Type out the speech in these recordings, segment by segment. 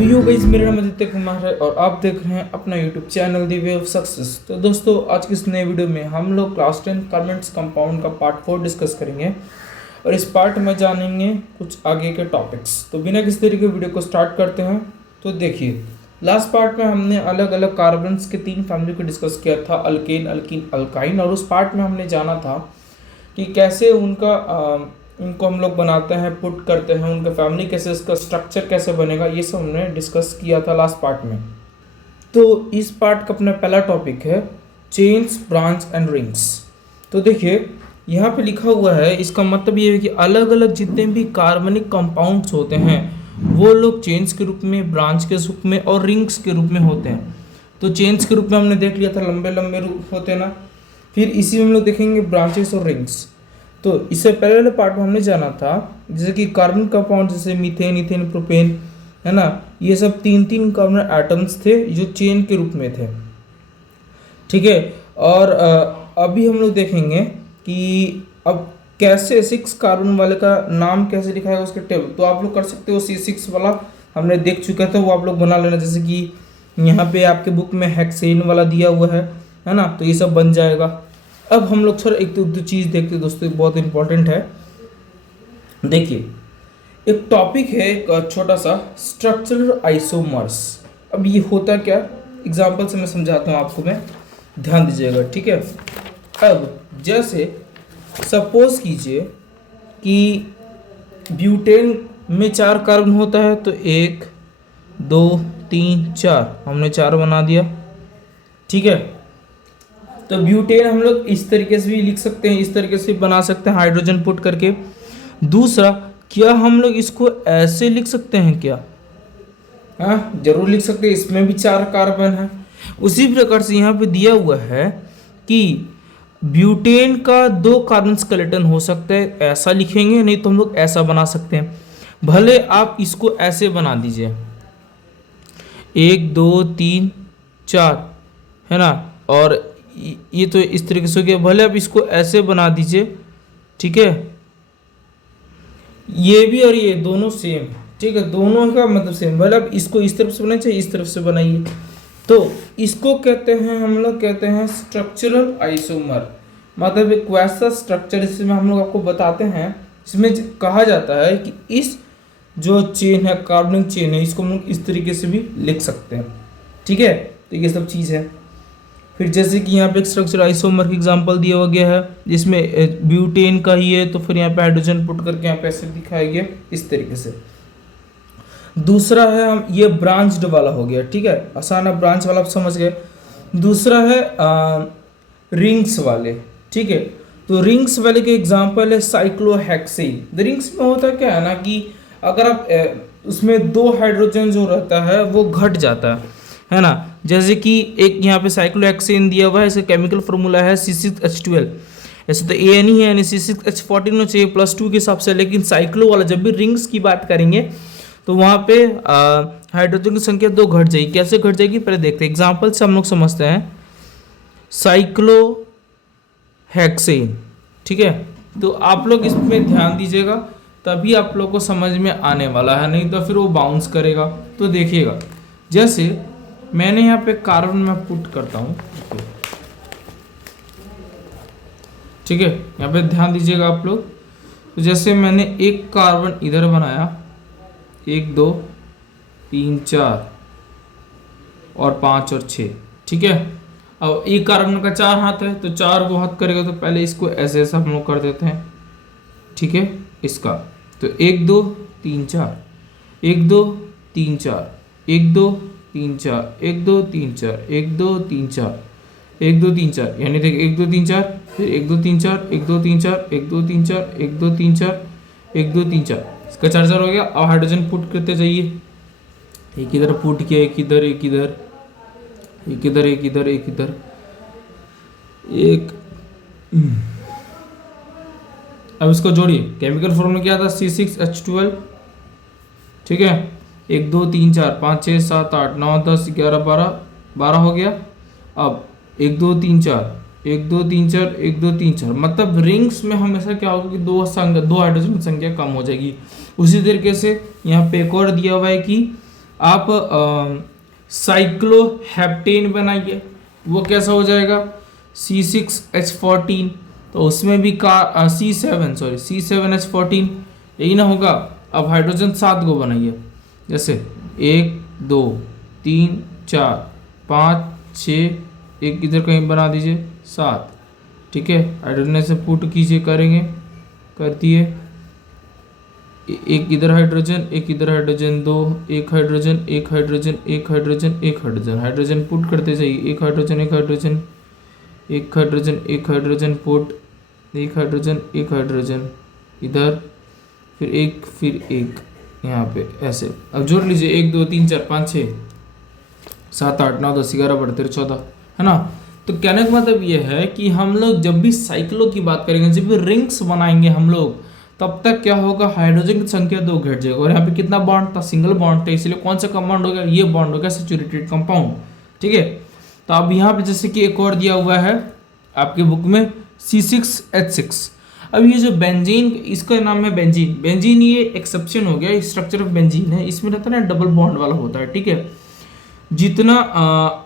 Yo guys, मेरा नाम आदित्य कुमार है और आप देख रहे हैं अपना YouTube channel the way of success. तो दोस्तों, आज की इस नए वीडियो में हम लोग क्लास 10 कार्बेंट्स कंपाउंड का पार्ट 4 डिस्कस करेंगे और इस पार्ट में जानेंगे कुछ आगे के टॉपिक्स। तो बिना किसी तरीके वीडियो को स्टार्ट करते हैं। तो देखिए, लास्ट पार्ट में हमने अलग अलग कार्बन्स के 3 फैमिली को डिस्कस किया था, अल्केन, अल्कीन, अल्काइन। और उस पार्ट में हमने जाना था कि कैसे इनको हम लोग बनाते हैं, पुट करते हैं, उनका फैमिली कैसे, इसका स्ट्रक्चर कैसे बनेगा, ये सब हमने डिस्कस किया था लास्ट पार्ट में। तो इस पार्ट का अपना पहला टॉपिक है चेन्स, ब्रांच एंड रिंग्स। तो देखिए, यहाँ पे लिखा हुआ है, इसका मतलब ये है कि अलग अलग जितने भी कार्बनिक कंपाउंड्स होते हैं वो लोग चेन्स के रूप में, ब्रांच के रूप में और रिंग्स के रूप में होते हैं। तो चेन्स के रूप में हमने देख लिया था, लंबे लंबे रूप होते हैं ना। फिर इसी में हम लोग देखेंगे ब्रांचेस और रिंग्स। तो इससे पहले वाले पार्ट में हमने जाना था जैसे कि कार्बन कंपाउंड, जैसे मीथेन, इथेन, प्रोपेन, है ना, ये सब 3 कार्बन एटम्स थे जो चेन के रूप में थे। ठीक है। और अभी हम लोग देखेंगे कि अब कैसे 6 कार्बन वाले का नाम कैसे लिखा है उसके टेबल। तो आप लोग कर सकते हो, C6 वाला हमने देख चुका था, वो आप लोग बना लेना। जैसे कि यहाँ पे आपके बुक में हेक्सेन वाला दिया हुआ है ना, तो ये सब बन जाएगा। अब हम लोग सर एक दो चीज़ देखते हैं दोस्तों, बहुत इंपॉर्टेंट है। देखिए, एक टॉपिक है एक छोटा सा, स्ट्रक्चरल आइसोमर्स। अब ये होता क्या, एग्जांपल से मैं समझाता हूँ आपको, मैं ध्यान दीजिएगा, ठीक है। अब जैसे सपोज कीजिए कि ब्यूटेन में 4 कार्बन होता है, तो 1 2 3 4 हमने 4 बना दिया, ठीक है। तो ब्यूटेन हम लोग इस तरीके से भी लिख सकते हैं, इस तरीके से बना सकते हैं हाइड्रोजन पुट करके। दूसरा, क्या हम लोग इसको ऐसे लिख सकते हैं क्या? हाँ, जरूर लिख सकते हैं, इसमें भी 4 कार्बन है। उसी प्रकार से यहाँ पे दिया हुआ है कि ब्यूटेन का 2 कार्बन स्केलेटन हो सकता है, ऐसा लिखेंगे, नहीं तो हम लोग ऐसा बना सकते हैं। भले आप इसको ऐसे बना दीजिए, 1 2 3 4, है ना, और ये तो इस तरीके से हो गया। भले आप इसको ऐसे बना दीजिए, ठीक है, ये भी और ये दोनों सेम, ठीक है, दोनों का मतलब सेम। भले आप इसको इस तरफ से बनाइए चाहे इस तरफ से बनाइए। तो इसको कहते हैं, हम लोग कहते हैं स्ट्रक्चरल आइसोमर। मतलब एक वैसा स्ट्रक्चर जिसमें हम लोग आपको बताते हैं, इसमें कहा जाता है कि इस जो चेन है, कार्बनिक चेन है, इसको हम लोग इस तरीके से भी लिख सकते हैं, ठीक है। तो ये सब चीज़ है। फिर जैसे कि यहाँ पे एक स्ट्रक्चर आइसोमर का एग्जांपल दिया हुआ गया है, जिसमें ब्यूटेन का ही है, तो फिर यहाँ पे हाइड्रोजन पुट करके यहाँ पे ऐसे दिखाया गया इस तरीके से। दूसरा है, हम ये ब्रांच्ड वाला हो गया, ठीक है, आसान है, ब्रांच वाला आप समझ गए। दूसरा है रिंग्स वाले, ठीक है। तो रिंग्स वाले के एग्जाम्पल है साइक्लोहेक्सेन। द रिंग्स में होता क्या है ना कि अगर आप उसमें 2 हाइड्रोजन जो रहता है वो घट जाता है ना। जैसे कि एक यहाँ पे साइक्लोहेक्सेन दिया हुआ है, इसका केमिकल फार्मूला है C6H12। ऐसे तो AN ही है, यानी C6H14 होना चाहिए +2 के हिसाब से। लेकिन साइक्लो वाला जब भी रिंग्स की बात करेंगे तो वहाँ पे हाइड्रोजन की संख्या 2 घट जाएगी। कैसे घट जाएगी पहले देखते हैं, एग्जाम्पल से हम लोग समझते हैं। साइक्लोहेक्सेन, ठीक है। तो आप लोग इसमें ध्यान दीजिएगा, तभी आप लोग को समझ में आने वाला है, नहीं तो फिर वो बाउंस करेगा। तो देखिएगा, जैसे मैंने यहाँ पे कार्बन में पुट करता हूँ, ठीक है, यहाँ पे ध्यान दीजिएगा आप लोग। तो जैसे मैंने एक कार्बन इधर बनाया, 1 2 3 4 और 5 और 6, ठीक है। अब एक कार्बन का 4 हाथ है, तो 4 को हाथ करेगा, तो पहले इसको ऐसे ऐसा हम लोग कर देते हैं, ठीक है, इसका। तो 1 2 3 4, 1 2 3 4, 1 2 3 4, 1 2 3 4, 1 2 3 4, 1 2 3 4, यानी देख 1 2 3 4, फिर 1 2 3 4, 1 2 3 4, 1 2 3 4, 1 2 3 4, 1 2 3 4, इसका 4 4 हो गया। अब हाइड्रोजन पुट करते जाइए, एक इधर पुट किया, एक इधर, एक इधर, एक इधर, एक इधर, एक इधर, एक। अब इसको जोड़िए, केमिकल फॉर्मूला क्या था, C6H12, ठीक है। 1 2 3 4 5 6 7 8 9 10 11 12 हो गया। अब 1 2 3 4, 1 2 3 4, 1 2 3 4, मतलब रिंग्स में हमेशा क्या होगा कि 2 हाइड्रोजन की संख्या कम हो जाएगी। उसी तरीके से यहाँ पे एक और दिया हुआ है कि आप साइक्लोहेप्टेन बनाइए, वो कैसा हो जाएगा C6H14, तो उसमें भी C7H14 यही ना होगा। अब हाइड्रोजन 7 को बनाइए, जैसे 1 2 3 4 5 6, एक इधर कहीं बना दीजिए 7, ठीक है। हाइड्रोजन से पुट कीजिए, करेंगे, कर दिए, एक इधर हाइड्रोजन, एक इधर हाइड्रोजन, 2, एक हाइड्रोजन, एक हाइड्रोजन, एक हाइड्रोजन, एक हाइड्रोजन, हाइड्रोजन पुट करते जाइए, एक हाइड्रोजन, एक हाइड्रोजन, एक हाइड्रोजन, एक हाइड्रोजन पुट, एक हाइड्रोजन, एक हाइड्रोजन इधर, फिर एक यहाँ पे ऐसे। अब जोड़ लीजिए 1 2 3 4 5 6 7 8 9 10 11 12 13 14, है ना। तो कहने का मतलब ये है कि हम लोग जब भी साइक्लो की बात करेंगे, जब भी रिंग्स बनाएंगे हम लोग, तब तक क्या होगा, हाइड्रोजन की संख्या 2 घट जाएगा। और यहाँ पे कितना बॉन्ड था, सिंगल बॉन्ड था, इसलिए कौन सा कंपाउंड हो गया, ये बॉन्ड हो गया सैचुरेटेड कंपाउंड, ठीक है। तो अब यहाँ पे जैसे कि एक और दिया हुआ है आपके बुक में C6H6। अब ये जो बेंजीन, इसका नाम है बेंजीन। बेंजीन ये एक्सेप्शन हो गया, स्ट्रक्चर ऑफ बेंजीन है, इसमें रहता है ना डबल बॉन्ड वाला होता है, ठीक है। जितना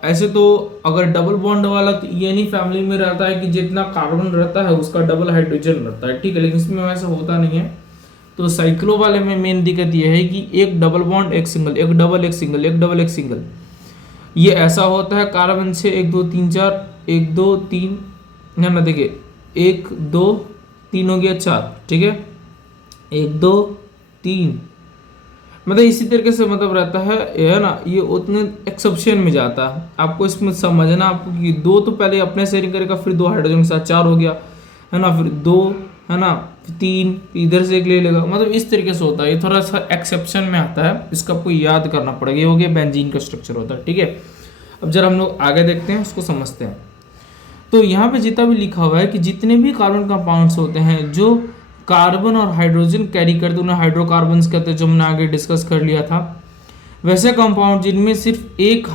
ऐसे तो अगर डबल बॉन्ड वाला तो ENE फैमिली में रहता है कि जितना कार्बन रहता है उसका डबल हाइड्रोजन रहता है, ठीक है, लेकिन इसमें वैसा होता नहीं है। तो साइक्लो वाले में मेन दिक्कत यह है कि एक डबल बॉन्ड एक सिंगल, एक डबल एक सिंगल, एक डबल एक सिंगल, ये ऐसा होता है कार्बन से 1 2 3 4, 1 2 3, है ना, देखिए 1 2 3 हो गया 4, ठीक है, 1 2 3, मतलब इसी तरीके से मतलब रहता है ना। ये उतने एक्सेप्शन में जाता है, आपको इसमें समझना आपको कि 2 तो पहले अपने शेयरिंग करेगा, फिर 2 हाइड्रोजन के साथ 4 हो गया, है ना, फिर 2, है ना, 3 इधर से एक ले लेगा, मतलब इस तरीके से होता है। ये थोड़ा सा एक्सेप्शन में आता है, इसका आपको याद करना पड़ेगा। ये हो गया बेंजीन का स्ट्रक्चर होता है, ठीक है। अब जरा हम लोग आगे देखते हैं, उसको समझते हैं। तो यहाँ पे जितना भी लिखा हुआ है कि जितने भी कार्बन कंपाउंड्स होते हैं जो कार्बन और हाइड्रोजन कैरी करते हैं उन्हें हाइड्रोकार्बन्स कहते हैं, जो हमने आगे डिस्कस कर लिया था। वैसे कंपाउंड जिनमें सिर्फ एक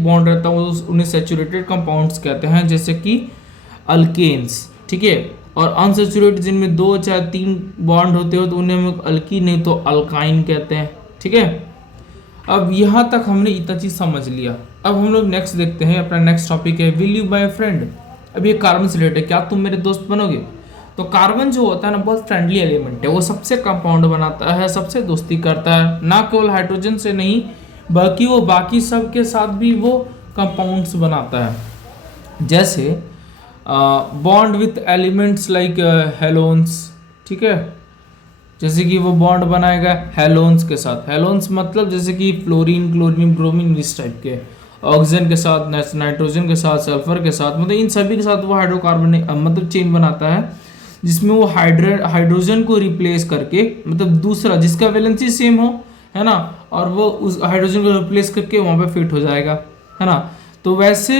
बॉन्ड रहता है उन्हें सैचुरेटेड कंपाउंड्स कहते हैं, जैसे कि अल्केन्स, ठीक है। और अनसैचुरेटेड जिनमें 2 चाहे 3 बॉन्ड होते हो तो उन्हें हम अल्कीन नहीं तो अल्काइन कहते हैं, ठीक है। अब यहाँ तक हमने इतना चीज समझ लिया। अब हम लोग नेक्स्ट देखते हैं, अपना नेक्स्ट टॉपिक है विल यू बाय फ्रेंड। अब ये कार्बन से रिलेटेड, क्या तुम मेरे दोस्त बनोगे। तो कार्बन जो होता है ना बहुत फ्रेंडली एलिमेंट है, वो सबसे कंपाउंड बनाता है, सबसे दोस्ती करता है, ना केवल हाइड्रोजन से नहीं बल्कि वो बाकी सब के साथ भी वो कंपाउंड्स बनाता है। जैसे bond with elements like halons, ठीक है, जैसे कि वो बॉन्ड बनाएगा हेलोन्स के साथ। हेलोन्स मतलब जैसे कि फ्लोरीन, क्लोरीन, ब्रोमीन, इस टाइप के। ऑक्सीजन के साथ, नाइट्रोजन के साथ, सल्फर के साथ, मतलब इन सभी के साथ वो हाइड्रोकार्बन मतलब चेन बनाता है, जिसमें वो हाइड्रोजन को रिप्लेस करके, मतलब दूसरा जिसका वैलेंसी सेम हो, है ना, और वो उस हाइड्रोजन को रिप्लेस करके वहाँ पे फिट हो जाएगा, है ना। तो वैसे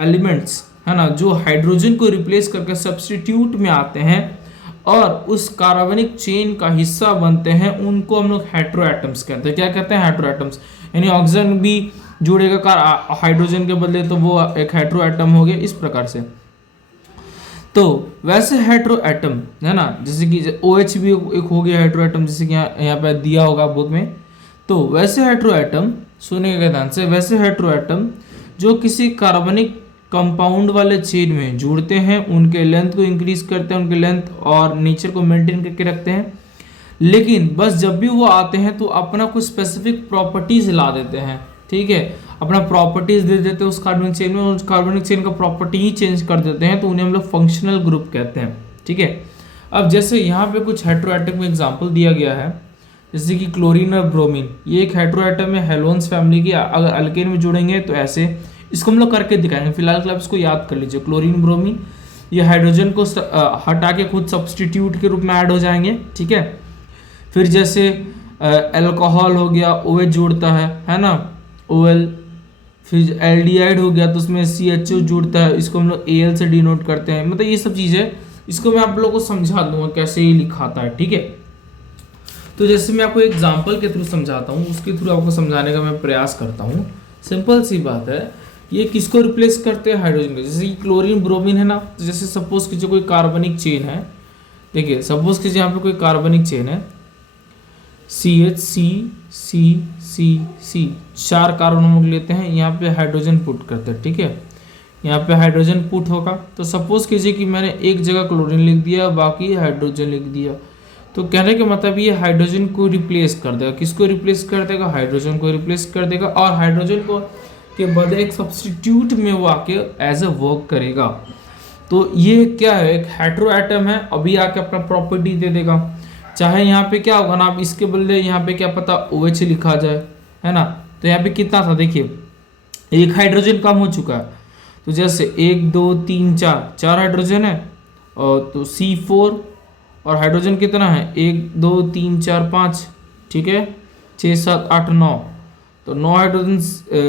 एलिमेंट्स, है ना, जो हाइड्रोजन को रिप्लेस करके सब्स्टिट्यूट में आते हैं और उस कार्बनिक चेन का हिस्सा बनते हैं, उनको हम लोग हेटेरोएटम्स कहते हैं। क्या कहते हैं, हेटेरोएटम्स। यानी ऑक्सीजन भी जुड़ेगा हाइड्रोजन के बदले तो वो एक हेटेरोएटम हो गया, इस प्रकार से। तो वैसे हेटेरोएटम, है ना, जैसे कि OH भी एक हो गया हेटेरोएटम, जैसे कि यहाँ पे दिया होगा बुक में। तो वैसे हेटेरोएटम, सुनिएगा ध्यान से, वैसे हेटेरोएटम जो किसी कार्बनिक कंपाउंड वाले चेन में जुड़ते हैं उनके लेंथ को इंक्रीज करते हैं, उनके लेंथ और नेचर को मेंटेन करके रखते हैं, लेकिन बस जब भी वो आते हैं तो अपना कुछ स्पेसिफिक प्रॉपर्टीज ला देते हैं, ठीक है, अपना प्रॉपर्टीज दे देते हैं उस कार्बनिक चेन में, उस कार्बनिक चेन का प्रॉपर्टी ही चेंज कर देते हैं, तो उन्हें हम लोग फंक्शनल ग्रुप कहते हैं, ठीक है। अब जैसे यहाँ पे कुछ हेटेरोएटम में एग्जांपल दिया गया है, जैसे कि क्लोरीन और ब्रोमीन, ये एक हेटेरोएटम है हेलोन्स फैमिली की। अगर अल्केन में जुड़ेंगे तो ऐसे, इसको हम लोग करके दिखाएंगे, फिलहाल के लिए इसको याद कर लीजिए। क्लोरीन ब्रोमीन ये हाइड्रोजन को हटा के खुद सब्सटीट्यूट के रूप में ऐड हो जाएंगे, ठीक है। फिर जैसे अल्कोहल हो गया, OH जुड़ता है ना, OL। फिर एल्डिहाइड हो गया तो उसमें CHO जुड़ता है, इसको हम लोग Al से डिनोट करते हैं। मतलब ये सब चीज़ें, इसको मैं आप लोगों को समझा दूंगा कैसे ये लिखाता है, ठीक है। तो जैसे मैं आपको एग्जांपल के थ्रू समझाता हूँ, उसके थ्रू आपको समझाने का मैं प्रयास करता हूँ। सिंपल सी बात है, ये किसको रिप्लेस करते हैं, हाइड्रोजन को। जैसे कि क्लोरीन ब्रोमीन है ना, तो जैसे सपोज कीजिए कोई कार्बनिक चेन है, देखिए सपोज कीजिए यहाँ पे कोई कार्बनिक चेन है, CH सी सी, 4 कार्बन हम लोग लेते हैं, यहाँ पे हाइड्रोजन पुट करते हैं, ठीक है। यहाँ पे हाइड्रोजन पुट होगा, तो सपोज कीजिए कि मैंने एक जगह क्लोरीन लिख दिया, बाकी हाइड्रोजन लिख दिया, तो कहने का मतलब ये हाइड्रोजन को रिप्लेस कर देगा। किसको रिप्लेस कर देगा? हाइड्रोजन को रिप्लेस कर देगा, और हाइड्रोजन को के बदले एक सब्स्टिट्यूट में वो आके एज ए वर्क करेगा। तो ये क्या है? एक हेटेरो एटम है, अभी आके अपना प्रॉपर्टी दे देगा। चाहे यहाँ पे क्या होगा ना, आप इसके बदले यहाँ पे क्या पता OH लिखा जाए, है ना। तो यहाँ पे कितना था देखिए, एक हाइड्रोजन कम हो चुका है, तो जैसे 1 2 3 4 हाइड्रोजन है, और तो C4, और हाइड्रोजन कितना है? 1 2 3 4 5, ठीक है, 6 7 8 9, तो 9 हाइड्रोजन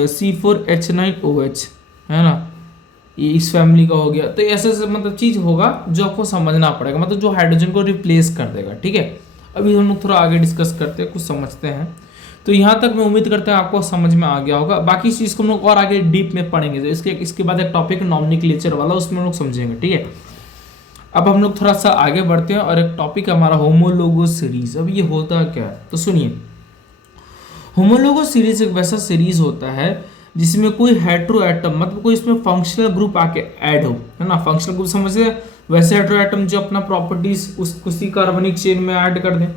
C4H9OH, है ना। ये इस फैमिली का हो गया। तो ऐसे ऐसे मतलब चीज होगा जो आपको समझना पड़ेगा, मतलब जो हाइड्रोजन को रिप्लेस कर देगा, ठीक है। अभी हम लोग थोड़ा आगे डिस्कस करते हैं, कुछ समझते हैं। तो यहाँ तक मैं उम्मीद करता हूँ आपको समझ में आ गया होगा। बाकी इस चीज़ को हम लोग और आगे डीप में पढ़ेंगे, तो इसके बाद एक टॉपिक नॉमेनक्लेचर वाला, उसमें हम लोग समझेंगे, ठीक है। अब हम लोग थोड़ा सा आगे बढ़ते हैं, और एक टॉपिक हमारा होमोलोगस सीरीज। अब ये होता क्या है, तो सुनिए। होमोलोगस सीरीज एक वैसा सीरीज होता है जिसमें कोई हेटेरो एटम, मतलब कोई इसमें फंक्शनल ग्रुप आके ऐड हो, है ना। फंक्शनल ग्रुप समझिए, वैसे हेटेरो एटम जो अपना प्रॉपर्टीज उसी कार्बनिक चेन में ऐड कर दें।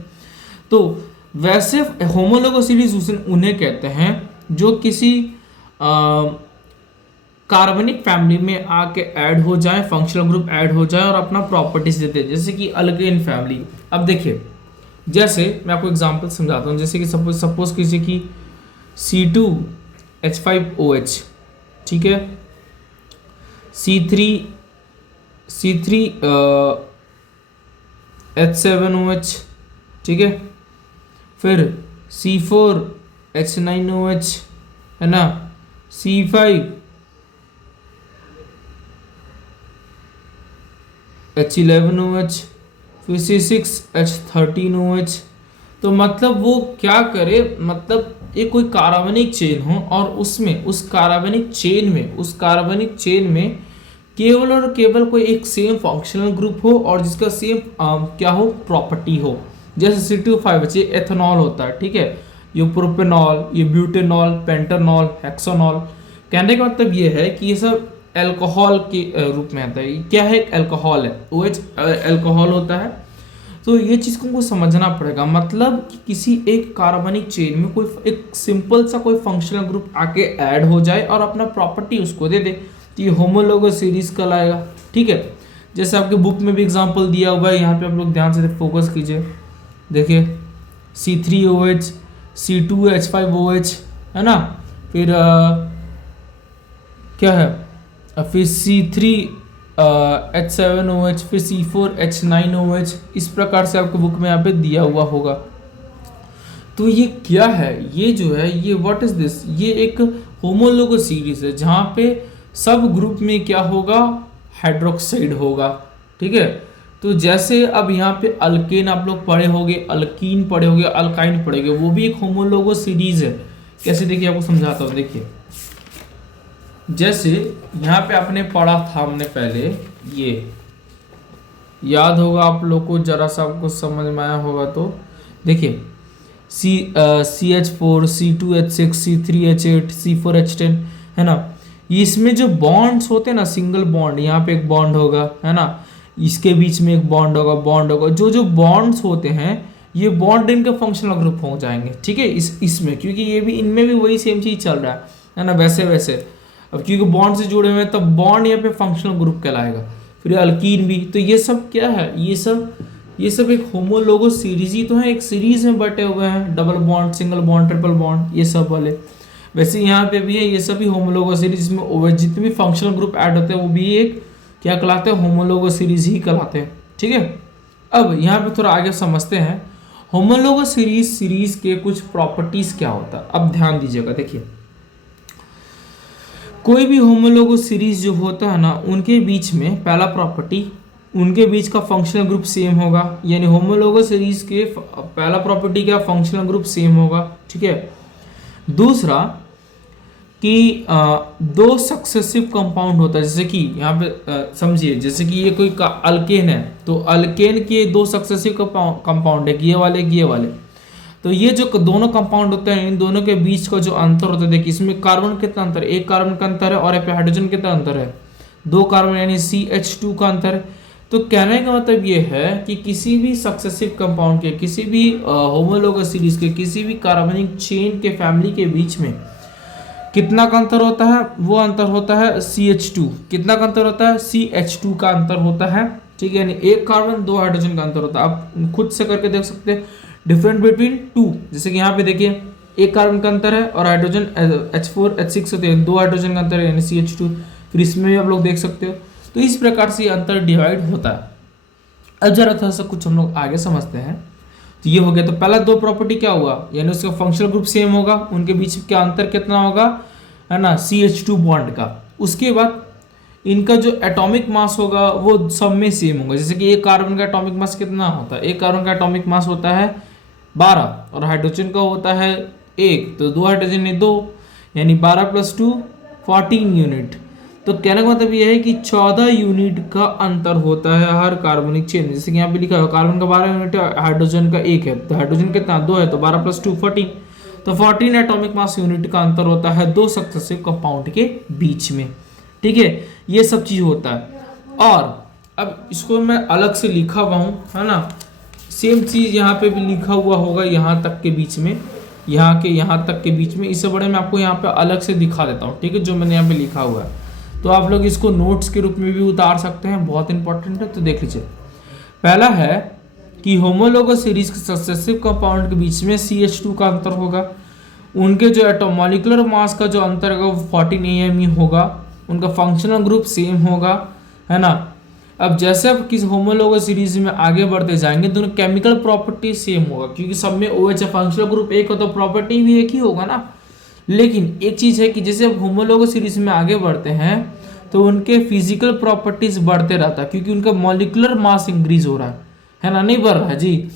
तो वैसे होमोलोगस सीरीज उन्हें कहते हैं जो किसी कार्बनिक फैमिली में आके ऐड हो जाए, फंक्शनल ग्रुप ऐड हो जाए और अपना प्रॉपर्टीज देते हैं, जैसे कि अल्केन फैमिली। अब देखिए, जैसे मैं आपको एग्जांपल समझाता हूँ, जैसे कि सपोज कीजिए कि C2H5OH, ठीक है, C3H7OH, ठीक है, फिर C4H9OH, है ना, C5H11OH, फिर C6H13OH। तो मतलब वो क्या करे, मतलब एक कोई कार्बनिक चेन हो, और उसमें उस कार्बनिक चेन में केवल और केवल कोई एक सेम फंक्शनल ग्रुप हो, और जिसका सेम क्या हो, प्रॉपर्टी हो। जैसे C2H5 ये एथेनॉल होता है, ठीक है, ये प्रोपेनॉल, ये ब्यूटेनॉल, पेंटानॉल, हेक्सानॉल। कहने का मतलब ये है कि ये सब अल्कोहल के रूप में आता है। क्या है? एक अल्कोहल है, OH अल्कोहल होता है। तो ये चीज़ को हमको समझना पड़ेगा, मतलब कि किसी एक कार्बनिक चेन में कोई एक सिंपल सा कोई फंक्शनल ग्रुप आके ऐड हो जाए और अपना प्रॉपर्टी उसको दे दे, तो ये होमोलोगस सीरीज कहलाएगा, ठीक है। जैसे आपके बुक में भी एग्जांपल दिया हुआ है, यहाँ पे आप लोग ध्यान से फोकस कीजिए, देखिए C3OH, C2H5OH, है ना, फिर क्या है, फिर C3H7OH, फिर C4H9OH। इस प्रकार से आपको बुक में यहाँ पे दिया हुआ होगा। तो ये क्या है, ये जो है, ये व्हाट इज दिस, ये एक होमोलोगस सीरीज है जहाँ पे सब ग्रुप में क्या होगा, हाइड्रोक्साइड होगा, ठीक है। तो जैसे अब यहाँ पे अल्केन आप लोग पढ़े होंगे, अल्कीन पढ़े होंगे, अल्काइन पढ़ेंगे, वो भी एक होमोलोगस सीरीज है। कैसे, देखिए आपको समझाता हूँ। देखिए, जैसे यहाँ पे आपने पढ़ा था, हमने पहले, ये याद होगा आप लोग को, जरा सा आपको समझ में आया होगा। तो देखिए CH4, C2H6, C3H8, C4H10, है ना। इसमें जो बॉन्ड्स होते हैं ना, सिंगल बॉन्ड, यहाँ पे एक बॉन्ड होगा, है ना, इसके बीच में एक बॉन्ड होगा, जो बॉन्ड्स होते हैं, ये बॉन्ड इनके फंक्शनल ग्रुप हो जाएंगे, ठीक है। इसमें क्योंकि ये भी, इनमें भी वही सेम चीज चल रहा है ना, वैसे अब क्योंकि बॉन्ड से जुड़े हुए हैं, तब बॉन्ड यहाँ पे फंक्शनल ग्रुप कहलाएगा। फिर अल्कीन भी, तो ये सब क्या है, ये सब एक होमोलोगस सीरीज ही तो है, एक सीरीज में बटे हुए हैं, double bond, single bond, triple bond, ये सब वाले। वैसे यहाँ पे भी है, ये सभी होमोलोगस सीरीज, जिसमें OH जितने भी फंक्शनल ग्रुप ऐड होते हैं वो भी एक क्या कहलाते हैं, होमोलोगस सीरीज ही कहलाते हैं, ठीक है। अब यहाँ पे थोड़ा आगे समझते हैं होमोलोगस सीरीज के कुछ प्रॉपर्टीज क्या होता है। अब ध्यान दीजिएगा, देखिए कोई भी होमोलोगस सीरीज जो होता है ना, उनके बीच में पहला प्रॉपर्टी, उनके बीच का फंक्शनल ग्रुप सेम होगा, यानी होमोलोगस सीरीज के पहला प्रॉपर्टी क्या, फंक्शनल ग्रुप सेम होगा, ठीक है। दूसरा कि दो सक्सेसिव कंपाउंड होता है, जैसे कि यहाँ पे समझिए, जैसे कि ये कोई अल्केन है, तो अल्केन के दो सक्सेसिव कंपाउंड है, ये वाले। तो ये जो दोनों कंपाउंड होते हैं, इन दोनों के बीच का जो अंतर होता है, देखिए इसमें कार्बन कितना अंतर है, एक कार्बन का अंतर है, और यहाँ पे हाइड्रोजन कितना अंतर है, 2 कार्बन, यानी CH2 का अंतर है। तो कहने का मतलब ये है कि किसी भी सक्सेसिव कंपाउंड के, किसी भी होमोलोगस सीरीज के, किसी भी कार्बनिक चेन के फैमिली के बीच में कितना का अंतर होता है, वो अंतर होता है CH2। कितना का अंतर होता है, CH2 का अंतर होता है, ठीक है, यानी एक कार्बन 2 हाइड्रोजन का अंतर होता है। आप खुद से करके देख सकते हैं, डिफरेंट बिटवीन 2, जैसे कि यहाँ पे देखिए एक कार्बन का अंतर है और हाइड्रोजन H4 H6 होते हैं, 2 हाइड्रोजन का अंतर है यानी CH2। फिर इसमें भी आप लोग देख सकते हो। तो इस प्रकार से ये अंतर डिवाइड होता है। अब जरा थोड़ा सा कुछ हम लोग आगे समझते हैं। तो ये हो गया, तो पहला 2 प्रॉपर्टी क्या हुआ, यानी उसका फंक्शनल ग्रुप सेम होगा, उनके बीच का अंतर कितना होगा, है ना, CH2 बॉन्ड का। उसके बाद इनका जो एटॉमिक मास होगा वो सब में सेम होगा। जैसे कि एक कार्बन का एटॉमिक मास कितना होता है, एक कार्बन का एटॉमिक मास होता है 12 और हाइड्रोजन का होता है 1, तो 2 हाइड्रोजन ने 2, यानी 12 + 2 14 यूनिट। तो कहने का मतलब यह है कि 14 यूनिट का अंतर होता है हर कार्बनिक चेन में। जैसे कि यहाँ पे लिखा है कार्बन का 12 यूनिट है, हाइड्रोजन का 1 है, तो हाइड्रोजन कितना 2 है, तो 12 + 2 14, तो 14 एटॉमिक मास यूनिट का अंतर होता है 2 सक्सेसिव कंपाउंड के बीच में। ठीक है, ये सब चीज होता है। और अब इसको मैं अलग से लिखा हुआ हूँ, है ना, सेम चीज यहाँ पे भी लिखा हुआ होगा, यहाँ तक के बीच में, यहाँ के यहाँ तक के बीच में। इससे बड़े मैं आपको यहाँ पे अलग से दिखा देता हूँ, ठीक है, जो मैंने यहाँ पे लिखा हुआ है। तो आप लोग इसको नोट्स के रूप में भी उतार सकते हैं, बहुत इंपॉर्टेंट है। तो देख लीजिए, पहला है कि होमोलोगस सीरीज के सक्सेसिव कंपाउंड के बीच में CH2 का अंतर होगा। उनके जो एटोमोलिकुलर मास का जो अंतर होगा वो 14 AMe होगा। उनका फंक्शनल ग्रुप सेम होगा, है ना। अब जैसे आप किस होमोलोगस सीरीज में आगे बढ़ते जाएंगे, दोनों केमिकल प्रॉपर्टी सेम होगा, क्योंकि सब में OH फंक्शनल ग्रुप एक हो तो प्रॉपर्टी भी एक ही होगा ना। लेकिन एक चीज है कि जैसे अब होमोलोगस सीरीज में आगे बढ़ते हैं तो उनके फिजिकल प्रॉपर्टीज बढ़ते रहता है, क्योंकि उनका मॉलिक्यूलर मास इंक्रीज हो रहा है ना, नहीं बढ़ रहा है जी।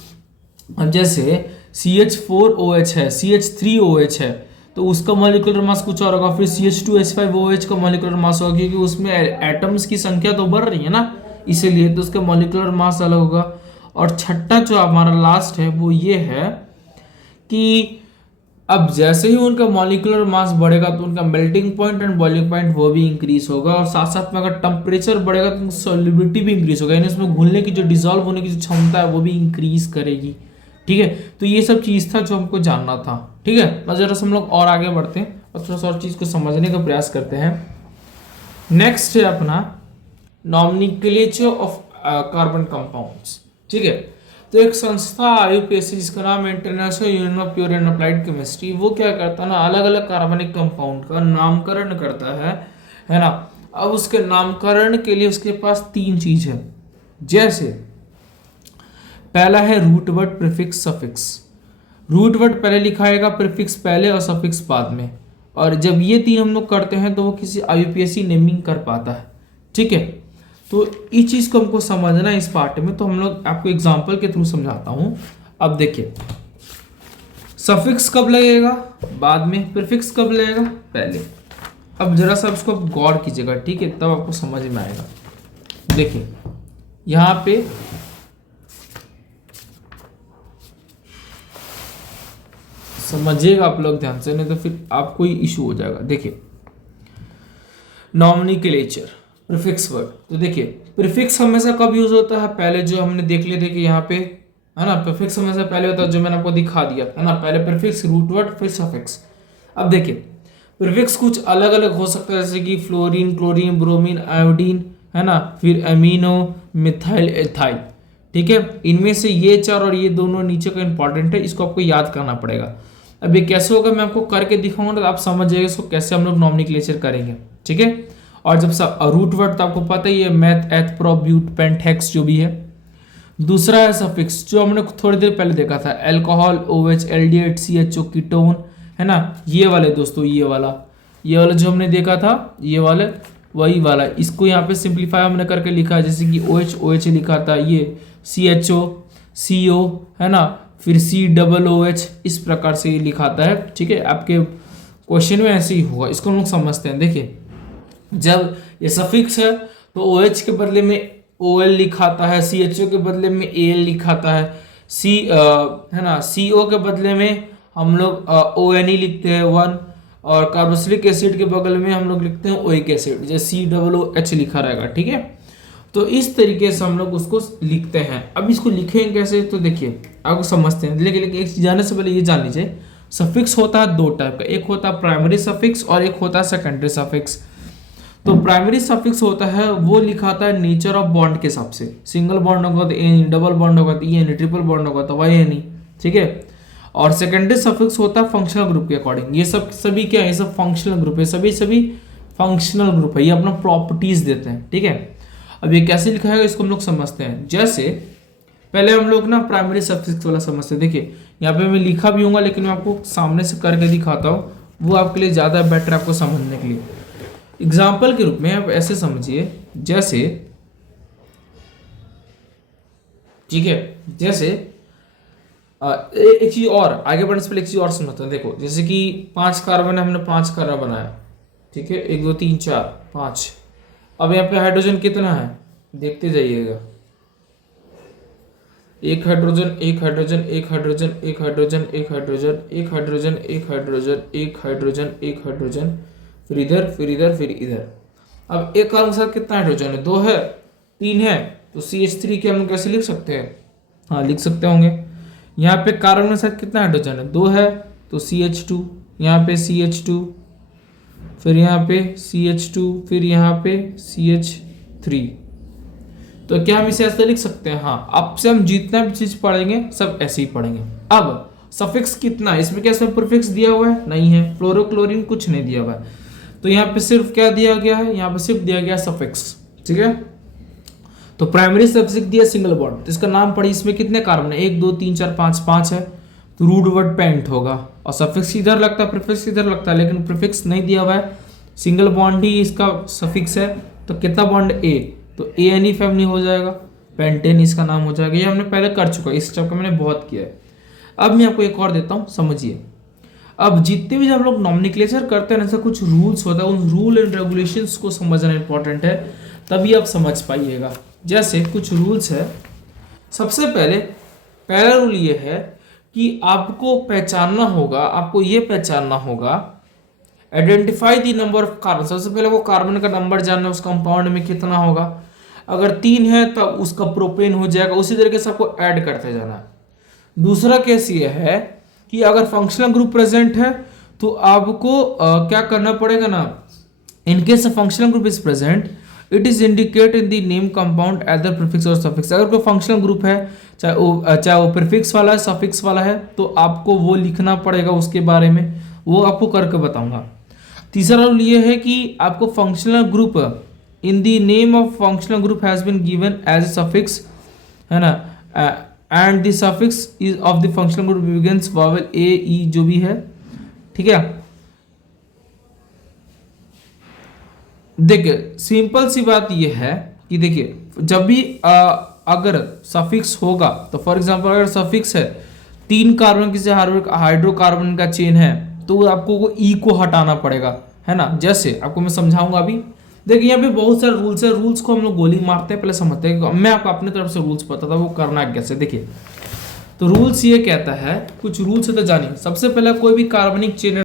अब जैसे CH4OH है, CH3OH है, तो उसका मॉलिक्यूलर मास कुछ और होगा। फिर CH2H5OH का मॉलिक्यूलर मास होगा, क्योंकि उसमें एटम्स की संख्या तो बढ़ रही है ना, इसीलिए तो उसका मॉलिक्यूलर मास अलग होगा। और छठा जो हमारा लास्ट है वो ये है कि अब जैसे ही उनका मॉलिक्यूलर मास बढ़ेगा तो उनका melting point and boiling point वो भी इंक्रीज होगा, और साथ साथ में अगर टेम्परेचर बढ़ेगा तो सॉल्युबिलिटी भी इंक्रीज होगा, यानी उसमें घुलने की जो डिसॉल्व होने की जो क्षमता है वो भी इंक्रीज करेगी। ठीक है, तो ये सब चीज था जो हमको जानना था। ठीक है, बस जरा हम लोग और आगे बढ़ते हैं और थोड़ा सा और चीज को समझने का प्रयास करते हैं। नेक्स्ट है अपना नॉमेनक्लेचर ऑफ कार्बन कंपाउंड्स। ठीक है, तो एक संस्था IUPAC जिसका नाम international union of pure and applied chemistry, वो क्या करता है ना, अलग अलग कार्बनिक कंपाउंड का नामकरण करता है ना। अब उसके नामकरण के लिए उसके पास 3 चीज है। जैसे पहला है root word, prefix, suffix. Root word पहले लिखाएगा, प्रीफिक्स पहले और सफिक्स बाद में। और जब ये 3 हम लोग करते हैं तो वो किसी IUPAC नेमिंग कर पाता है। ठीक है, तो इस चीज को हमको समझना है इस पार्ट में, तो हम लोग आपको एग्जांपल के थ्रू समझाता हूं। अब देखिए, सफिक्स कब लगेगा, बाद में। प्रीफिक्स कब लगेगा, पहले। अब जरा सा इसको गौर कीजिएगा, ठीक है, तब आपको समझ में आएगा। देखिए यहां पे समझिएगा आप लोग ध्यान से, नहीं तो फिर आपको ही इशू हो जाएगा। देखिए नॉमेनक्लेचर, प्रीफिक्स वर्ड। तो देखिए प्रीफिक्स हमेशा कब यूज होता है, पहले जो हमने देख लिया, देखिए यहाँ पे, है ना, प्रीफिक्स हमेशा पहले होता है, जो मैंने आपको दिखा दिया, है ना, पहले प्रीफिक्स, रूट वर्ड, फिर सफिक्स। अब देखिए प्रीफिक्स कुछ अलग अलग हो सकता है, जैसे कि फ्लोरीन, क्लोरीन, ब्रोमीन, आयोडीन, है ना, फिर अमीनो, मिथाइल, एथाइल। ठीक है, इनमें से ये 4 और ये दोनों नीचे का इंपॉर्टेंट है, इसको आपको याद करना पड़ेगा। अब ये कैसे होगा मैं आपको करके दिखाऊंगा, तो आप समझ जाइए इसको कैसे हम लोग नॉमेनक्लेचर करेंगे। ठीक है, और जब सब रूट वर्ड तो आपको पता ही है, मैथ, एथ, प्रो, ब्यूट, पेंट, हेक्स जो भी है। दूसरा है सफिक्स, जो हमने थोड़ी देर पहले देखा था, alcohol, OH, aldehyde, CHO, ketone, है ना, ये वाले दोस्तों, ये वाला जो हमने देखा था, ये वाले वही वाला। इसको यहाँ पे सिंप्लीफाई हमने करके लिखा है, जैसे कि OH लिखा था, ये CHO, CO, है ना, फिर COOH, इस प्रकार से ये लिखाता है। ठीक है, आपके क्वेश्चन में ऐसे ही होगा, इसको हम लोग समझते हैं। देखिए जब ये सफिक्स है तो OH के बदले में OL लिखाता है, CHO के बदले में AL लिखाता है, सी है ना, CO के बदले में हम लोग ONE लिखते हैं 1, और कार्बोक्सिलिक एसिड के बगल में हम लोग लिखते हैं ओइक एसिड, जैसे COOH लिखा रहेगा, ठीक है। तो इस तरीके से हम लोग उसको लिखते हैं। अब इसको लिखेंगे कैसे, तो देखिए आपको समझते हैं, लेकिन एक चीज जानने से पहले ये जान लीजिए, सफिक्स होता है दो टाइप का, एक होता है प्राइमरी सफिक्स और एक होता है सेकेंडरी सफिक्स। तो प्राइमरी सफिक्स होता है वो लिखाता है नेचर ऑफ बॉन्ड के हिसाब से, सिंगल बॉन्ड होगा तो एन, डबल बॉन्ड होगा तो EN, ट्रिपल बॉन्ड होगा तो YN, ठीक है। और सेकेंडरी सफिक्स होता है फंक्शनल ग्रुप के अकॉर्डिंग। ये सब सभी क्या है, ये सब फंक्शनल ग्रुप है, सभी सभी फंक्शनल ग्रुप है, ये अपना प्रॉपर्टीज देते हैं, ठीक है। अब ये कैसे लिखा है इसको हम लोग समझते हैं। जैसे पहले हम लोग ना प्राइमरी सफिक्स वाला समझते हैं। देखिए यहाँ पे मैं लिखा भी हूँ, लेकिन मैं आपको सामने से करके दिखाता हूँ, वो आपके लिए ज़्यादा बेटर आपको समझने के लिए। एग्जाम्पल के रूप में आप ऐसे समझिए, जैसे ठीक है, जैसे एक चीज और आगे बढ़ने से पहले एक चीज और समझते हैं। देखो जैसे कि 5 कार्बन है, हमने 5 कार्बन बनाया, ठीक है, 1 2 3 4 5। अब यहाँ पे हाइड्रोजन कितना है, देखते जाइएगा, एक हाइड्रोजन, एक हाइड्रोजन, एक हाइड्रोजन, एक हाइड्रोजन, एक हाइड्रोजन, एक हाइड्रोजन, एक हाइड्रोजन, एक हाइड्रोजन, एक हाइड्रोजन, फिर इधर, फिर इधर, फिर इधर। अब एक कार्बन के साथ कितना हाइड्रोजन है, 2 है, 3 है, तो CH3 के हम कैसे लिख सकते हैं, हाँ लिख सकते होंगे। यहाँ पे कार्बन के साथ कितना हाइड्रोजन है, 2 है, तो CH2, यहाँ पे CH2, फिर यहाँ पे CH2, फिर यहाँ पे CH3। तो क्या हम इसे ऐसे लिख सकते हैं, हाँ। अब से हम जितना भी चीज पढ़ेंगे सब ऐसे ही पढ़ेंगे। अब सफिक्स कितना है, इसमें क्या इसमें प्रीफिक्स दिया हुआ है, नहीं है, फ्लोरोक्लोरीन कुछ नहीं दिया हुआ है, तो यहाँ पे सिर्फ क्या दिया गया है, यहाँ पे सिर्फ दिया गया सफिक्स, ठीक है। तो प्राइमरी सफिक्स दिया सिंगल बॉन्ड, तो इसका नाम पढ़ी, इसमें कितने कार्बन है, 1 2 3 4 5, 5 है, तो रूट वर्ड पेंट होगा, और सफिक्स इधर लगता है, प्रीफिक्स इधर लगता है, लेकिन प्रीफिक्स नहीं दिया हुआ है, सिंगल बॉन्ड ही इसका सफिक्स है, तो कितना बॉन्ड A, तो ANE फैमिली हो जाएगा, पेंटेन इसका नाम हो जाएगा। ये हमने पहले कर चुका है, इस चैप्टर मैंने बहुत किया है। अब मैं आपको एक और देता हूँ, समझिए। अब जितने भी जब हम लोग नॉमेनक्लेचर करते हैं ना, ऐसा कुछ रूल्स होता है, उन रूल एंड रेगुलेशंस को समझना इंपॉर्टेंट है, तभी आप समझ पाइएगा। जैसे कुछ रूल्स है, सबसे पहले पहला रूल ये है कि आपको पहचानना होगा, आपको ये पहचानना होगा, identify the number of carbon. सबसे पहले वो कार्बन का नंबर जानना, उस कंपाउंड में कितना होगा, अगर 3 है तब उसका प्रोपेन हो जाएगा, उसी तरीके से आपको ऐड करते जाना है। दूसरा केस ये है कि अगर फंक्शनल ग्रुप प्रेजेंट है तो आपको क्या करना पड़ेगा ना, in case functional group is present, it is indicate in the name compound either prefix और सफिक्स। अगर कोई फंक्शनल ग्रुप है, चाहे वो प्रीफिक्स वाला है, सफिक्स वाला है, तो आपको वो लिखना पड़ेगा उसके बारे में, वो आपको करके बताऊंगा। तीसरा रूल ये है कि आपको functional group in the name of functional group has been given as a suffix, है ना, and the suffix is of the functional group begins vowel A, E जो भी है, ठीक है। देखिए सिंपल सी बात यह है कि देखिए जब भी अगर सफिक्स होगा, तो फॉर एग्जांपल अगर सफिक्स है 3 कार्बन किसी हाइड्रोकार्बन का चेन है, तो आपको वो E को हटाना पड़ेगा, है ना। जैसे आपको मैं समझाऊंगा अभी। देखिए यहाँ पे बहुत सारे रूल्स है, रूल्स को हम लोग गोली मारते हैं, पहले समझते हैं। मैं आपको अपने तरफ से रूल्स बताता हूँ वो करना कैसे। देखिए तो रूल्स ये कहता है, कुछ रूल्स है तो जानिए। सबसे पहले कोई भी कार्बनिक चेन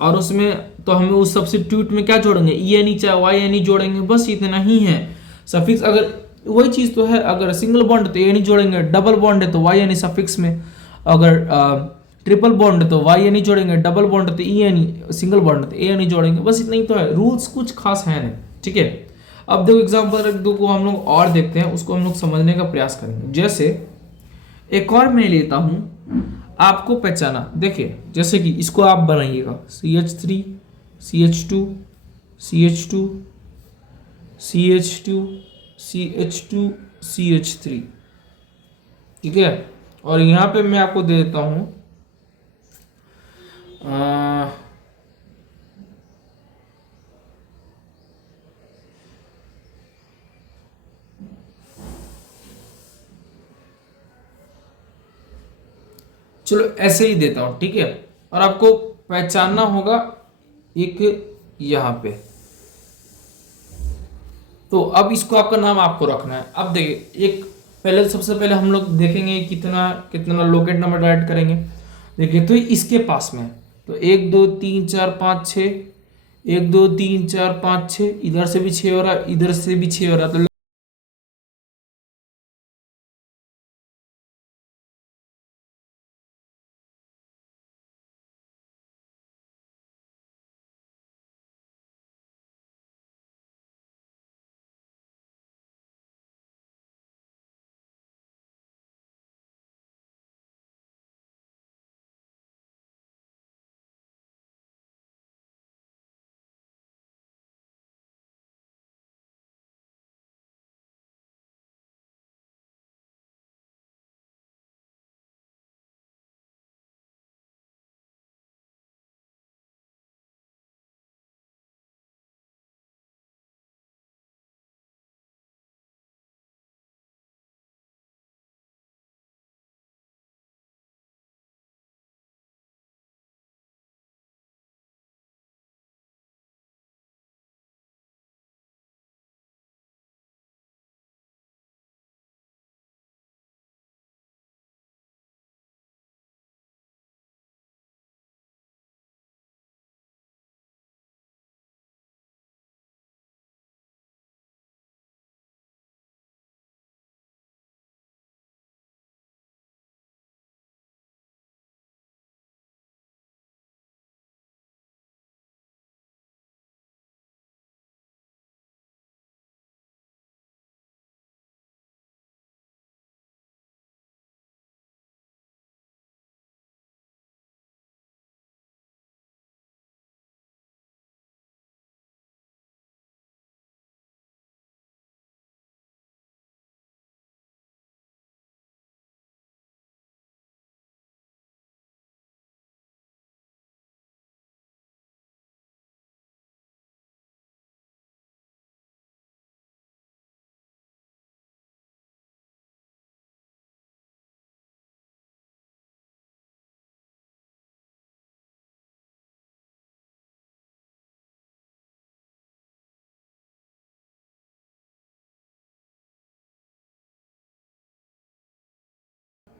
और उसमें तो हमें उस सब्स्टिट्यूट में क्या जोड़ेंगे, ई एन ई चाहे वाई एन ई जोड़ेंगे, बस इतना ही है। सफिक्स अगर वही चीज तो है, अगर सिंगल बॉन्ड तो ए एन ई जोड़ेंगे, डबल बॉन्ड है तो वाई एन ई सफिक्स में, अगर ट्रिपल बॉन्ड है तो वाई एन ई जोड़ेंगे, डबल बॉन्ड है तो E N E, single bond है तो ए एन ई जोड़ेंगे, बस इतना ही तो है, रूल्स कुछ खास है नहीं। ठीक है, अब देखो एग्जाम्पल दो को हम लोग और देखते हैं, उसको हम लोग समझने का प्रयास करेंगे। जैसे एक और मैं लेता हूं, आपको पहचाना, देखिए जैसे कि इसको आप बनाइएगा CH3 CH2 CH2 CH2 CH2 CH3, ठीक है। और यहाँ पे मैं आपको दे देता हूँ चलो ऐसे ही देता हूं, ठीक है। और आपको पहचानना होगा एक यहां पे, तो अब इसको आपका नाम आपको रखना है। अब देखिए एक पहले, सबसे पहले हम लोग देखेंगे कितना कितना लोकेट नंबर ऐड करेंगे। देखिए तो इसके पास में तो 1 2 3 4 5 6, 1 2 3 4 5 6, इधर से भी 6 हो रहा, इधर से भी 6 हो रहा, तो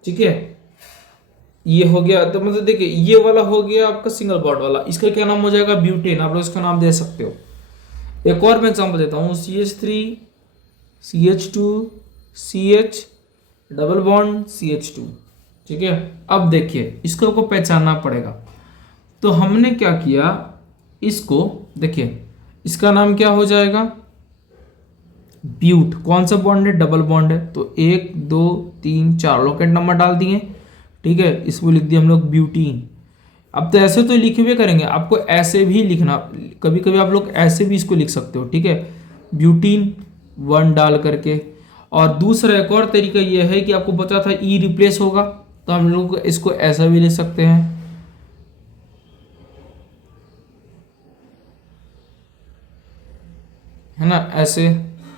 ठीक है, ये हो गया। तो मतलब देखिए ये वाला हो गया आपका सिंगल बॉन्ड वाला, इसका क्या नाम हो जाएगा, ब्यूटेन, आप लोग इसका नाम दे सकते हो। एक और मैं एग्जांपल देता हूँ, CH3 CH2 CH double bond CH2, ठीक है। अब देखिए इसको आपको पहचानना पड़ेगा, तो हमने क्या किया, इसको देखिए इसका नाम क्या हो जाएगा, ब्यूट। कौन सा बॉन्ड है, डबल बॉन्ड है, तो 1 2 3 4 लोकेट नंबर डाल दिए, ठीक है। इसको लिख दिया हम लोग ब्यूटीन। अब तो ऐसे तो लिखे हुए करेंगे, आपको ऐसे भी लिखना, कभी कभी आप लोग ऐसे भी इसको लिख सकते हो, ठीक है, ब्यूटीन 1 डाल करके। और दूसरा एक और तरीका यह है कि आपको पता था ई रिप्लेस होगा, तो हम लोग इसको ऐसा भी लिख सकते हैं, है ना, ऐसे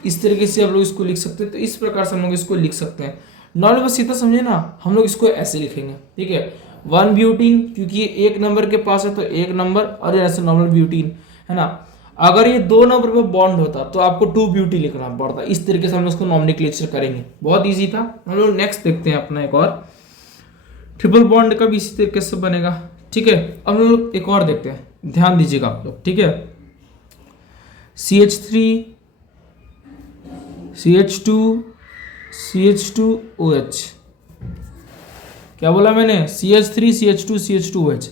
इस तरीके से आप लोग इसको लिख सकते हैं। तो इस प्रकार से हम लोग इसको लिख सकते हैं। नॉर्मल बस सीधा समझे ना, हम लोग इसको ऐसे लिखेंगे, ठीक है, 1 ब्यूटीन, क्योंकि ये एक नंबर के पास है तो एक नंबर, और ऐसे नॉर्मल ब्यूटीन, है ना। अगर ये 2 नंबर पर बॉन्ड होता तो आपको 2 ब्यूटी लिखना पड़ता। इस तरीके से हम लोग इसको नॉमेनक्लेचर करेंगे, बहुत ईजी था। हम लोग नेक्स्ट देखते हैं अपना एक और, ट्रिपल बॉन्ड का भी इसी तरीके से बनेगा, ठीक है। अब हम लोग एक और देखते हैं, ध्यान दीजिएगा आप लोग, ठीक है। CH3 CH2 CH2OH, क्या बोला मैंने, CH3 CH2 CH2OH।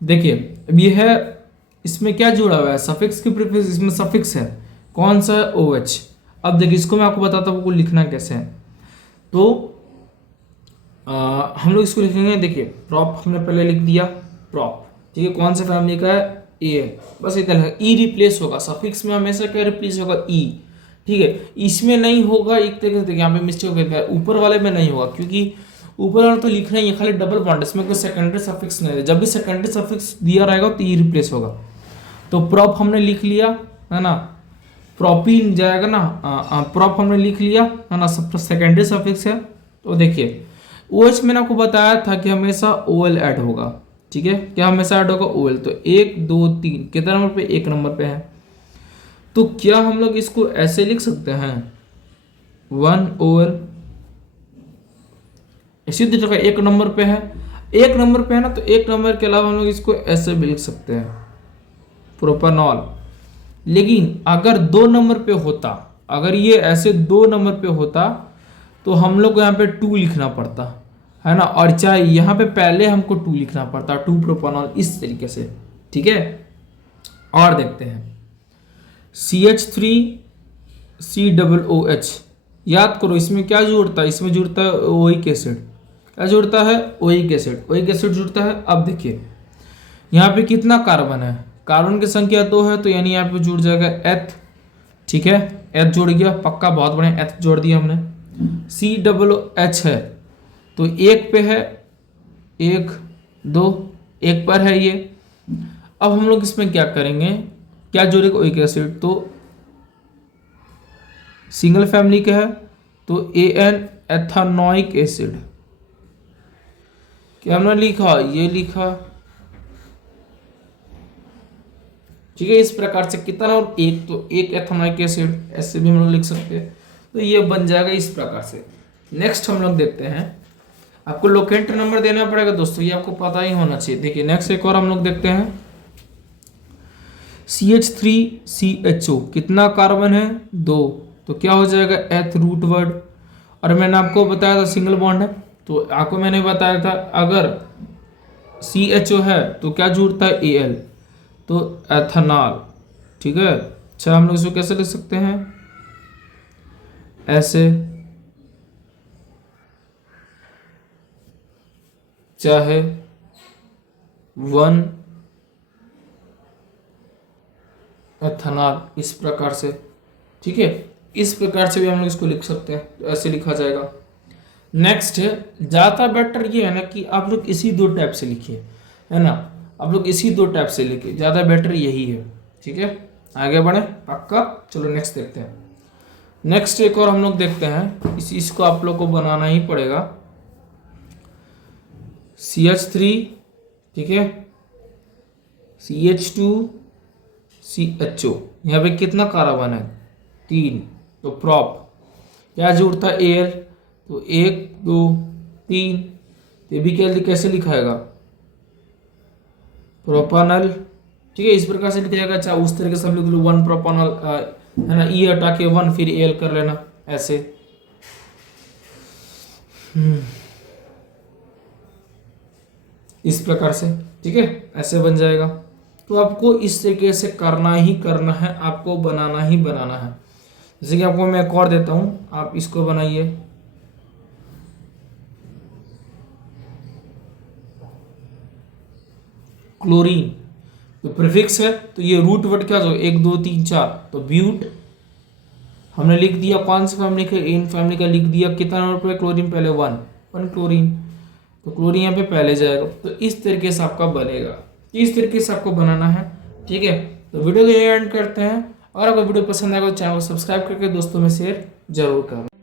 देखिए अब ये है, इसमें क्या जुड़ा हुआ है, सफिक्स की प्रीफिक्स, इसमें सफिक्स है कौन सा, OH। अब देखिए इसको मैं आपको बताता हूँ लिखना कैसे है। तो हम लोग इसको लिखेंगे, देखिए प्रॉप हमने पहले लिख दिया, प्रॉप, ठीक है, कौन सा फैमिली का है, ए, बस इतना है। ई रिप्लेस होगा, सफिक्स में हमेशा क्या रिप्लेस होगा, ई, ठीक है। इसमें नहीं होगा, एक तरीके से यहाँ पे मिस्टेक हो गया, ऊपर वाले में नहीं होगा, क्योंकि ऊपर वाला तो लिखना ही है, खाली डबल बॉन्ड, इसमें कोई सेकेंडरी सफिक्स नहीं है। जब भी सेकेंडरी सफिक्स दिया रहेगा तो ई रिप्लेस होगा। तो प्रॉप हमने लिख लिया है ना, प्रॉपिन जाएगा ना, प्रॉप हमने लिख लिया है ना, सब सेकेंडरी सफिक्स है। तो देखिए OH मैंने आपको बताया था कि हमेशा OL ऐड होगा, ठीक है, क्या हमेशा ऐड होगा, OL। तो 1 2 3 कितना नंबर पे, 1 नंबर पे है। तो क्या हम लोग इसको ऐसे लिख सकते हैं, 1OL, इसी जगह 1 नंबर पे है, 1 नंबर पे है ना, तो 1 नंबर के अलावा हम लोग इसको ऐसे भी लिख सकते हैं, प्रोपेनॉल। लेकिन अगर 2 नंबर पे होता, अगर ये ऐसे 2 नंबर पे होता तो हम लोग को यहाँ पे 2 लिखना पड़ता है ना, और चाहे यहाँ पे पहले हमको 2 लिखना पड़ता, 2 प्रोपेनॉल, इस तरीके से, ठीक है। और देखते हैं CH3 COOH, याद करो इसमें क्या जुड़ता है, इसमें जुड़ता है ओइक एसिड, क्या जुड़ता है, ओइक एसिड, ओइक एसिड जुड़ता है। अब देखिए यहाँ पे कितना कार्बन है, कार्बन की संख्या 2 है, तो यानी यहाँ पे जुड़ जाएगा एथ, ठीक है, एथ जुड़ गया, पक्का, बहुत बढ़िया, एथ जोड़ दिया हमने। COOH है तो 1 पे है, 1 2 1 पर है ये। अब हम लोग इसमें क्या करेंगे, क्या जोड़ेगा, ओइक एसिड, तो सिंगल फैमिली का है, तो AN एथानोइक एसिड, क्या हमने लिखा, ये लिखा, ठीक है। इस प्रकार से कितना, और 1, तो 1 एथानोइक एसिड, ऐसे भी हम लोग लिख सकते हैं। तो ये बन जाएगा इस प्रकार से। नेक्स्ट हम लोग देखते हैं, आपको लोकेंट नंबर देना पड़ेगा दोस्तों, ये आपको पता ही होना चाहिए। देखिए नेक्स्ट एक और हम लोग देखते हैं, CH3CHO, कितना कार्बन है, 2, तो क्या हो जाएगा, एथ रूट वर्ड। और मैंने आपको बताया था सिंगल बॉन्ड है, तो आपको मैंने बताया था अगर CHO है तो क्या जुड़ता है, Al, तो एथेनॉल, ठीक है। अच्छा हम लोग इसको कैसे लिख सकते हैं, ऐसे, चाहे 1 एथेनॉल, इस प्रकार से, ठीक है। इस प्रकार से भी हम लोग इसको लिख सकते हैं, तो ऐसे लिखा जाएगा। नेक्स्ट है, ज़्यादा बेटर ये है ना कि आप लोग इसी 2 टाइप से लिखिए, है ना, आप लोग इसी 2 टाइप से लिखिए, ज़्यादा बेटर यही है, ठीक है। आगे बढ़े पक्का, चलो नेक्स्ट देखते हैं। नेक्स्ट एक और हम लोग देखते हैं, इसको आप लोग को बनाना ही पड़ेगा, CH3, ठीक है, CH2 CHO, यहाँ पे कितना कार्बन है, 3, तो प्रॉप, क्या जुड़ता है, Al, तो 1 2 3, ये भी क्या कैसे लिखाएगा, प्रोपानल, ठीक है, इस प्रकार से लिखा जाएगा। अच्छा उस तरीके से हम लोग 1 प्रोपानल है ना, ई हटा के 1 फिर Al कर लेना, ऐसे। इस प्रकार से, ठीक है, ऐसे बन जाएगा। तो आपको इस तरीके से करना ही करना है, आपको बनाना ही बनाना है। जैसे कि आपको मैं एक और देता हूं, आप इसको बनाइए, क्लोरीन, तो प्रीफिक्स है, तो ये रूट वर्ड क्या हो, 1 2 3 4, तो ब्यूट हमने लिख दिया, कौन सा फैमिली का, इन फैमिली का लिख दिया, कितना नंबर पे क्लोरीन, पहले 1 क्लोरीन, तो क्लोरीन यहाँ पे पहले जाएगा। तो इस तरीके से आपका बनेगा, इस तरीके से आपको बनाना है, ठीक है। तो वीडियो को एंड करते हैं, और अगर वीडियो पसंद आएगा तो चैनल को सब्सक्राइब करके दोस्तों में शेयर जरूर करें।